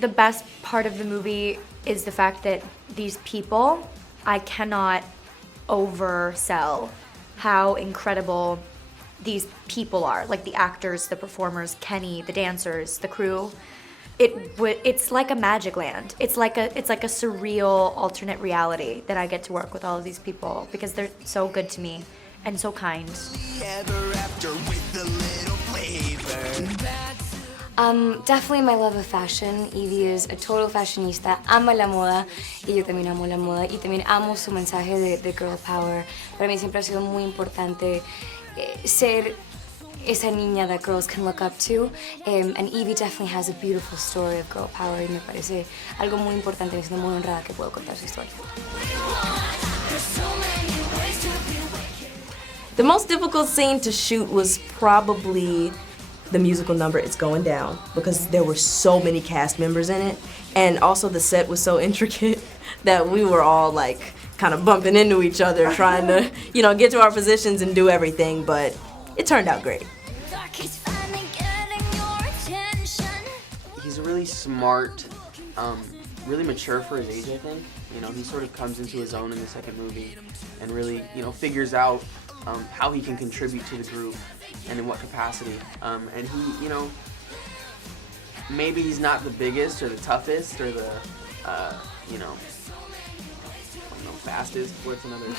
the best part of the movie is the fact that these people, I cannot oversell how incredible these people are. Like the actors, the performers, Kenny, the dancers, the crew. It's like a magic land. It's like a surreal alternate reality that I get to work with all of these people because they're so good to me and so kind. Definitely my love of fashion. Evie is a total fashionista, ama la moda y yo también amo la moda y también amo su mensaje de girl power. Para mí siempre ha sido muy importante ser esa niña that girls can look up to, and Evie definitely has a beautiful story of girl power y me parece algo muy importante, me siento muy honrada que puedo contar su historia. The most difficult scene to shoot was probably the musical number It's Going Down because there were so many cast members in it, and also the set was so intricate that we were all like kind of bumping into each other trying to, get to our positions and do everything, but it turned out great. He's really smart, really mature for his age, I think. He sort of comes into his own in the second movie and really, figures out how he can contribute to the group and in what capacity. And he, maybe he's not the biggest or the toughest or the, I don't know, fastest, what's another?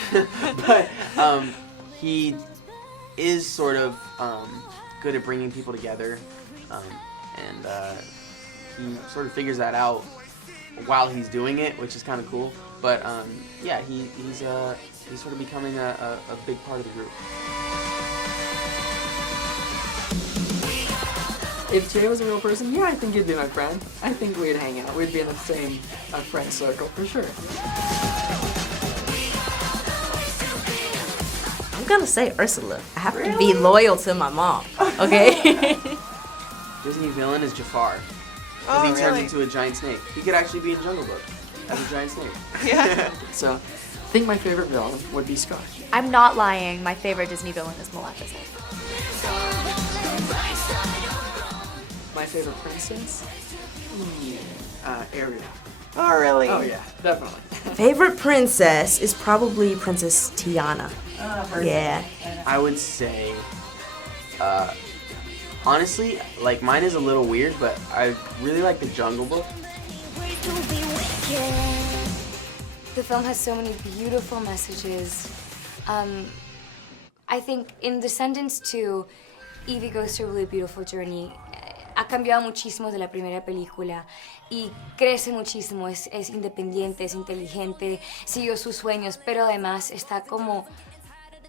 But he is sort of good at bringing people together, and he sort of figures that out while he's doing it, which is kind of cool. But yeah, he's sort of becoming a big part of the group. If Jay was a real person, yeah, I think he'd be my friend. I think we'd hang out. We'd be in the same friend circle for sure. I'm gonna say Ursula. I have to be loyal to my mom, okay? Disney villain is Jafar. Because he turns into a giant snake. He could actually be in Jungle Book as a giant snake. Yeah. So, I think my favorite villain would be Scar. I'm not lying. My favorite Disney villain is Maleficent. My favorite princess? Ariel. Oh, really? Oh, yeah, definitely. Favorite princess is probably Princess Tiana. Yeah. I would say, honestly, like mine is a little weird, but I really like the Jungle Book. The film has so many beautiful messages. I think in Descendants 2, Evie goes through a really beautiful journey. Ha cambiado muchísimo de la primera película y crece muchísimo, es independiente, es inteligente, siguió sus sueños, pero además está como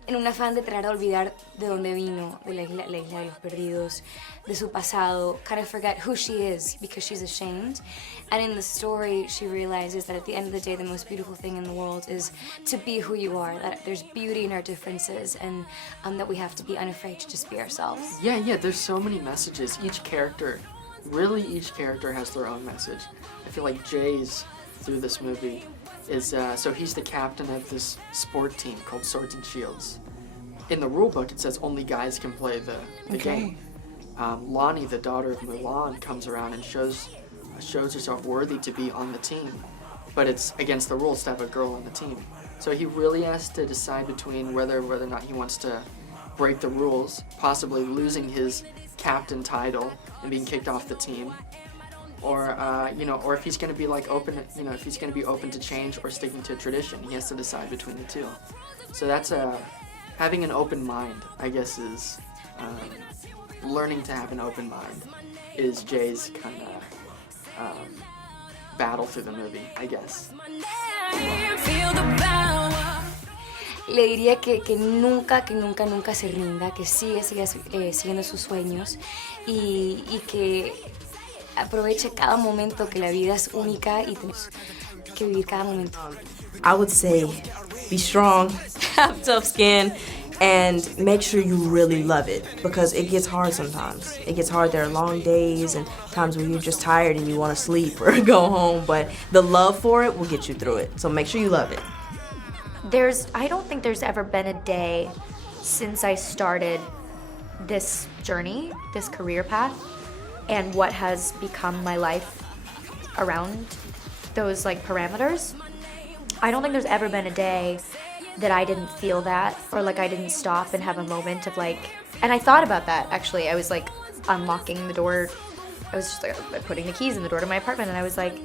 en un afán de tratar de olvidar de dónde vino, de la isla de los perdidos, de su pasado, kind of forget who she is because she's ashamed. And in the story, she realizes that at the end of the day, the most beautiful thing in the world is to be who you are, that there's beauty in our differences, and that we have to be unafraid to just be ourselves. Yeah, there's so many messages. Each character has their own message. I feel like Jay's, through this movie, is, so he's the captain of this sport team called Swords and Shields. In the rule book, it says only guys can play the game. Lonnie, the daughter of Mulan, comes around and shows herself worthy to be on the team, but it's against the rules to have a girl on the team. So he really has to decide between whether or not he wants to break the rules, possibly losing his captain title and being kicked off the team, or or if he's going to be like open, if he's going to be open to change or sticking to tradition. He has to decide between the two. So that's having an open mind, I guess, is learning to have an open mind is Jay's kind of battle through the movie, I guess. Le diría que nunca se rinda, que siga siguiendo sus sueños y que aproveche cada momento, que la vida es única y tenemos que vivir cada momento. I would say be strong, have tough skin, and make sure you really love it because it gets hard sometimes. It gets hard. There are long days and times when you're just tired and you want to sleep or go home, but the love for it will get you through it. So make sure you love it. I don't think there's ever been a day since I started this journey, this career path, and what has become my life around those like parameters. I don't think there's ever been a day that I didn't feel that, or like I didn't stop and have a moment of like, and I thought about that actually. I was like unlocking the door. I was just like putting the keys in the door to my apartment, and I was like,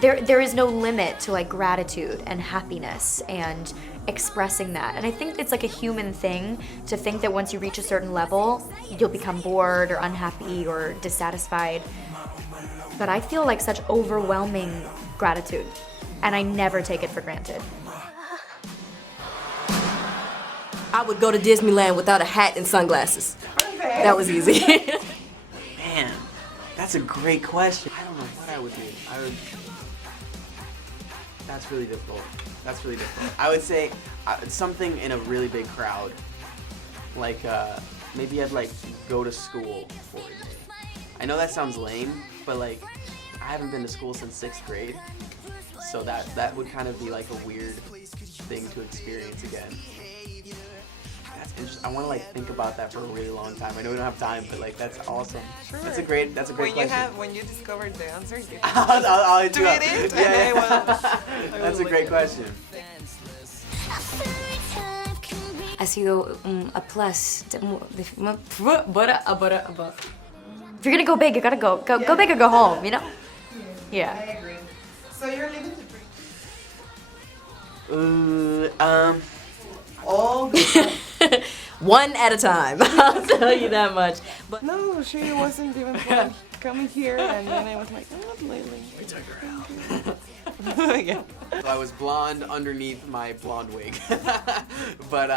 there is no limit to like gratitude and happiness and expressing that. And I think it's like a human thing to think that once you reach a certain level, you'll become bored or unhappy or dissatisfied. But I feel like such overwhelming gratitude, and I never take it for granted. I would go to Disneyland without a hat and sunglasses. That was easy. Man, that's a great question. I don't know what I would do. That's really difficult. I would say something in a really big crowd. Like, maybe I'd like go to school for a day. I know that sounds lame, but like, I haven't been to school since 6th grade. So that would kind of be like a weird thing to experience again. That's interesting. I want to like think about that for a really long time. I know we don't have time, but like that's awesome. Sure. That's a great question. When you discovered the answer, you I'll tweet it. Yeah. And I will That's a great question. Ha sido a plus. If you're gonna go big, you gotta go big or go home, you know? Yeah. I agree. So you're leaving to drink. All the One at a time. I'll tell you that much. But No, she wasn't even planning coming here, and then I was like, not lately. We took her out. Yeah. I was blonde underneath my blonde wig. But